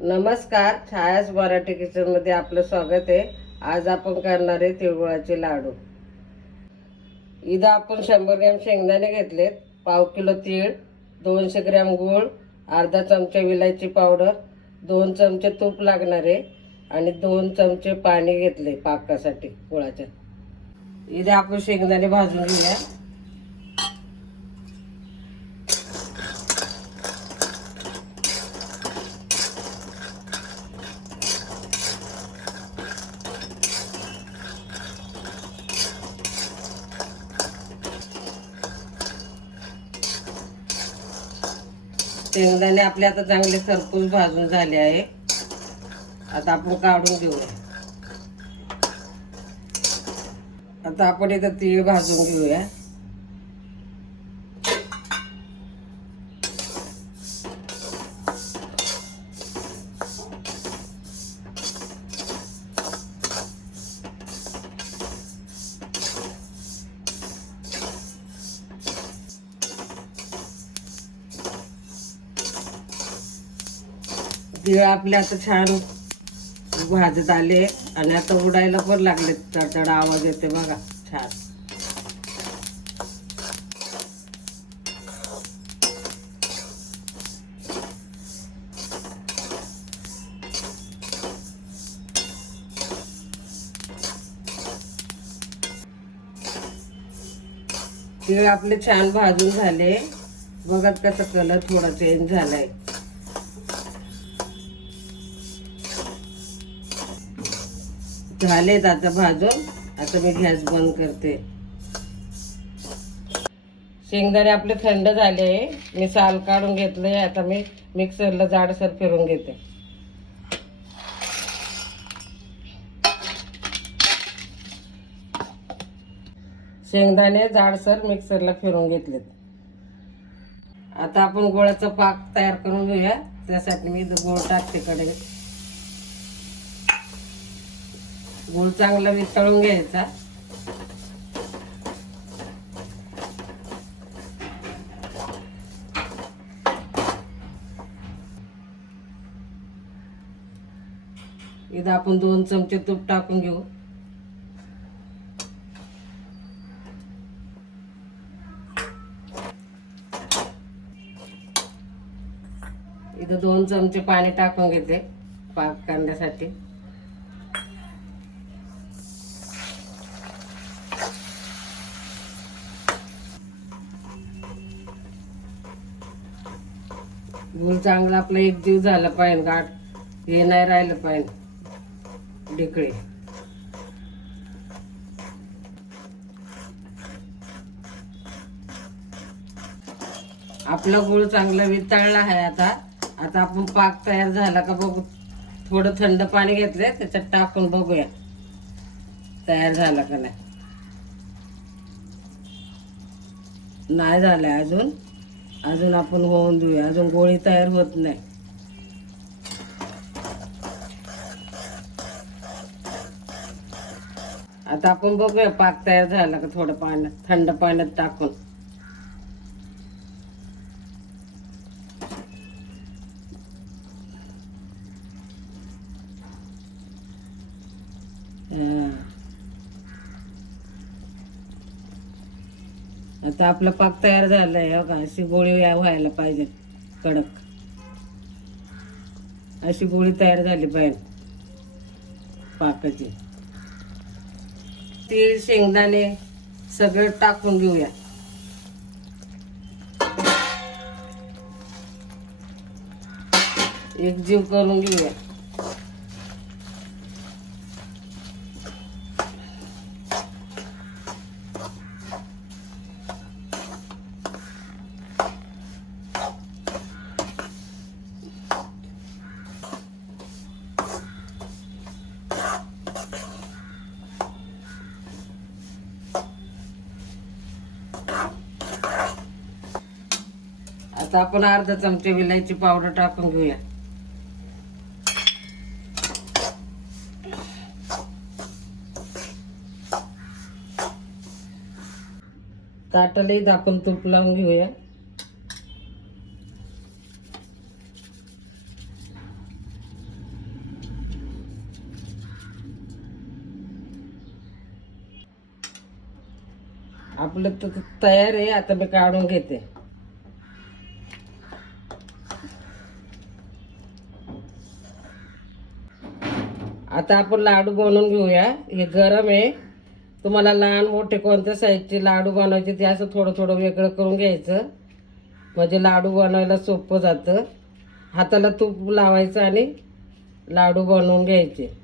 नमस्कार छायास मराठी किचनमध्ये आपलं स्वागत आहे. आज आपण करणार आहे तिळगुळाचे लाडू. इथं आपण शंभर ग्रॅम शेंगदाणे घेतलेत. पाव किलो तीळ दोनशे ग्रॅम गूळ अर्धा चमचा विलायची पावडर दोन चमचे तूप लागणार आहे आणि दोन चमचे पाणी घेतले पाकासाठी गुळाच्या. इथे आपण शेंगदाणे भाजून घेऊया. शेंगदाणे आपले आता चांगले खरपूस भाजून झाले आहे. आता आपण काढून घेऊया आता आपण इथं तीळ भाजून घेऊया. तीळ आपले आता छान भाजत आले आणि आता उडायला पण लागले तडतड आवाज येते बघा छान. तीळ आपले छान भाजून झाले. बघत कसं कलर थोडा चेंज झालाय. झालेत आता भाजून. आता मी गॅस बंद करते. शेंगदाणे आपले थंड झाले आहे. मी साल काढून घेतले आता मी मिक्सरला जाडसर फिरून घेते. शेंगदाणे जाडसर मिक्सरला फिरून घेतलेत. आता आपण गोळाचा पाक तयार करून घेऊया. त्यासाठी मी गोळ टाकते कडे गूळ चांगला वितळून घ्यायचा. इथं आपण दोन चमचे तूप टाकून घेऊ. इथं दोन चमचे पाणी टाकून घेते पाक करण्यासाठी गूळ चांगला आपला एक जीव झाला पाहिजे गाठ हे नाही राहिलं पाहिजे. ढेकळे. आपला गूळ चांगला वितळला आहे आता. आता आपण पाक तयार झाला का बघू. थोडं थंड पाणी घेतलंय त्याच्यात टाकून बघूया. तयार झाला का नाही? नाही झालंय अजून. अजून आपण होऊन देऊया. अजून गोळी तयार होत नाही. आता आपण बघूया पाक तयार झाला का थोडं पाण्यात थंड पाण्यात टाकून हा. आता आपला पाक तयार झालाय हो का? अशी गोळी या- व्हायला पाहिजे कडक. अशी गोळी तयार झाली पाहिजे पाकाची. तीळ शेंगदाणे सगळं टाकून घेऊया. एक जीव करून घेऊया. आता आपण अर्धा चमचे विलायची पावडर टाकून घेऊया. ताटाला आपण तूप लावून घेऊया. आपलं तर तयार आहे आता मी काढून घेते. आता आपण लाडू बनवून घेऊया. हे गरम आहे. तुम्हाला लहान मोठे कोणत्या साईजचे लाडू बनवायचे ते असं थोडं थोडं वेगळं करून घ्यायचं. म्हणजे लाडू बनवायला सोपं जातं. हाताला तूप लावायचं आणि लाडू बनवून घ्यायचे.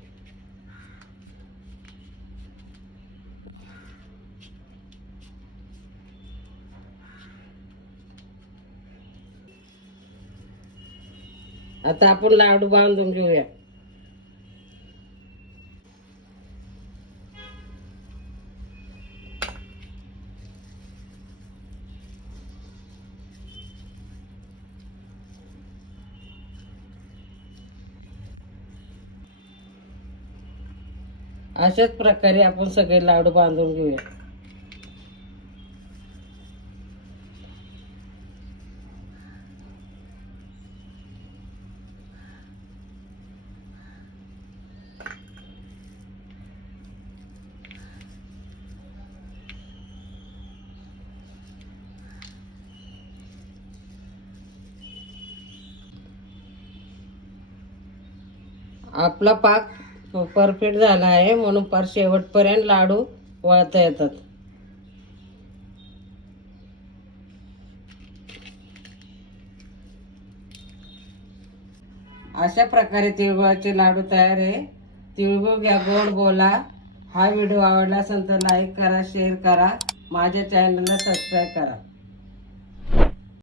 आता आपण लाडू बांधून घेऊया. अशाच प्रकारे आपण सगळे लाडू बांधून घेऊया. आपला पाक परफेक्ट झाला आहे म्हणून पर शेवटपर्यंत लाडू वळता येतात. अशा प्रकारे तिळगुळाचे लाडू तयार आहे. तिळगुळ घ्या गोड बोला. हा व्हिडिओ आवडला असेल तर लाईक करा शेअर करा. माझ्या चॅनलला सबस्क्राईब करा.